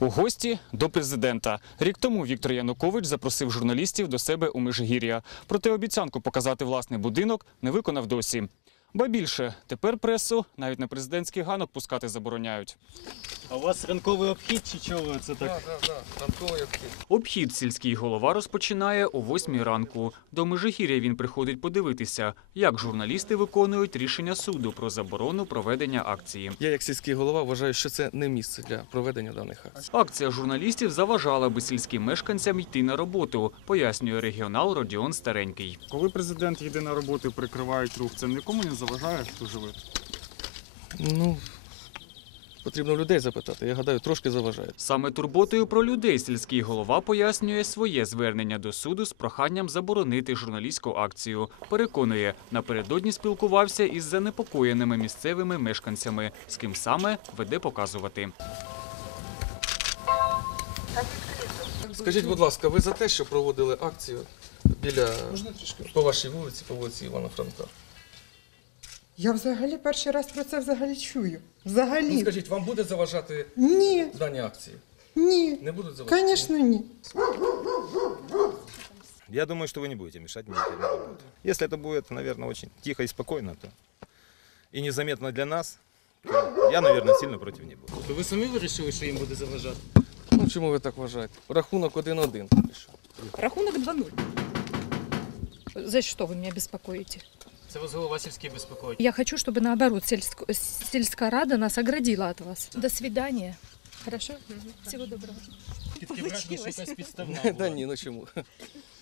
У гості до президента. Рік тому Віктор Янукович запросив журналістів до себе у Межигір'я. Проте обіцянку показати власний будинок не виконав досі. Ба більше, тепер пресу навіть на президентський ганок пускати забороняють. А у вас ранковий обхід чи чого це так? Так, так, так. Ранковий обхід. Обхід сільський голова розпочинає о 8 ранку. До Межигір'я він приходить подивитися, як журналісти виконують рішення суду про заборону проведення акції. Я, як сільський голова, вважаю, що це не місце для проведення даних акцій. Акція журналістів заважала би сільським мешканцям йти на роботу, пояснює регіонал Родіон Старенький. Коли президент йде на роботу прикривають рух, це нікому не заважає, хто живе. Ну, потрібно людей запитати. Я гадаю, трошки заважає. Саме турботою про людей сільський голова пояснює своє звернення до суду з проханням заборонити журналістську акцію. Переконує, напередодні спілкувався із занепокоєними місцевими мешканцями, з ким саме веде показувати. Скажіть, будь ласка, ви за те, що проводили акцію біля по вашій вулиці, по вулиці Івана Франка? Я взагалі перший раз про це взагалі чую. Ну, Взагалі. скажіть, вам буде заважати Ні, дані акції? ні. Не будуть заважати? Звісно, ні. Я думаю, что вы не будете мешать мне на работу. Если это будет, наверное, очень тихо и спокойно, то и незаметно для нас, то я, наверное, сильно против не буду. То ви самі вирішили, що їм буде заважати? Ну, чому ви так вважаєте? Рахунок 1-1. поки що. Рахунок 2-0. За что вы меня беспокоите? Це вас голова сільський безпокоїть. Я хочу, чтобы наоборот сельск- сельская рада нас оградила от вас. До свидания. Хорошо? Всего доброго. Та ні, ну чому?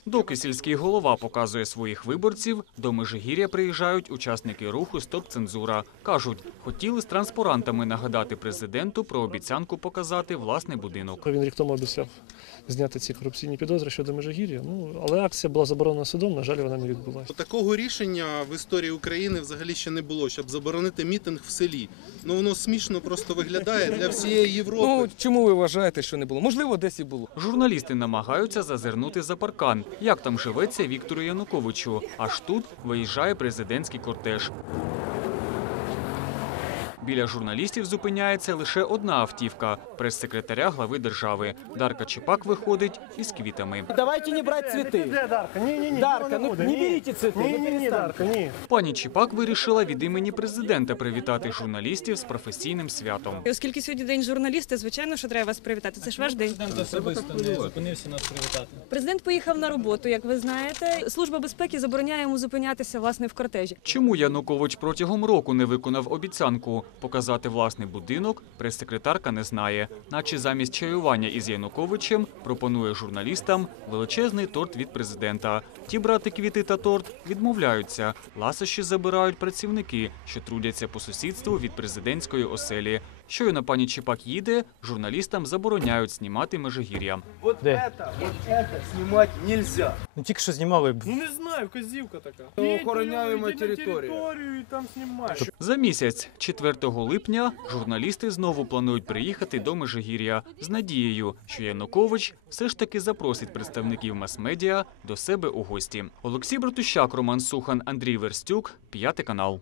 Доки сільський голова показує своїх виборців, до Межигір'я приїжджають учасники руху Стоп цензура. кажуть, хотіли з транспарантами нагадати президенту про обіцянку показати власний будинок. Він рік тому обіцяв зняти ці корупційні підозри щодо Межигір'я. Ну але акція була заборонена судом. На жаль, вона не відбулася. Такого рішення в історії України взагалі ще не було, щоб заборонити мітинг в селі. Ну воно смішно просто виглядає для всієї Європи. Ну, чому ви вважаєте, що не було? Можливо, десь і було. Журналісти намагаються зазирнути за паркан, як там живеться Віктору Януковичу. Аж тут виїжджає президентський кортеж. Біля журналістів зупиняється лише одна автівка прес-секретаря глави держави. Дарка Чепак виходить із квітами. Давайте не брать цветы. Дарка, ні, ні, ні. Дарка, ну не берите цветы. Ні, ну ні, ні. Дарка, ні. Пані Чіпак вирішила від імені президента привітати журналістів з професійним святом. І Оскільки сьогодні день журналіста, звичайно, що треба вас привітати. Це ж ваш день. Президент особисто не зупинився нас привітати. Президент поїхав на роботу, як ви знаєте. Служба безпеки забороняє йому зупинятися власне в кортежі. Чому Янукович протягом року не виконав обіцянку показати власний будинок? Прес-секретарка не знає. Наче замість чаювання із Януковичем пропонує журналістам величезний торт від президента. Ті брати квіти та торт відмовляються. Ласощі забирають працівники, що трудяться по сусідству від президентської оселі. Щойно пані Чіпак їде, журналістам забороняють знімати межигір'я. Вот Де? это, вот это снимать нельзя. Ну тільки що знімали. Ну не знаю, вказівка така. Охороняємо територію. і там знімаєш. За місяць, 4 липня, журналісти знову планують приїхати до Межигір'я з надією, що Янукович все ж таки запросить представників мас-медіа до себе у гості. Олексій Братущак, Роман Сухан, Андрій Верстюк, п'ятий канал.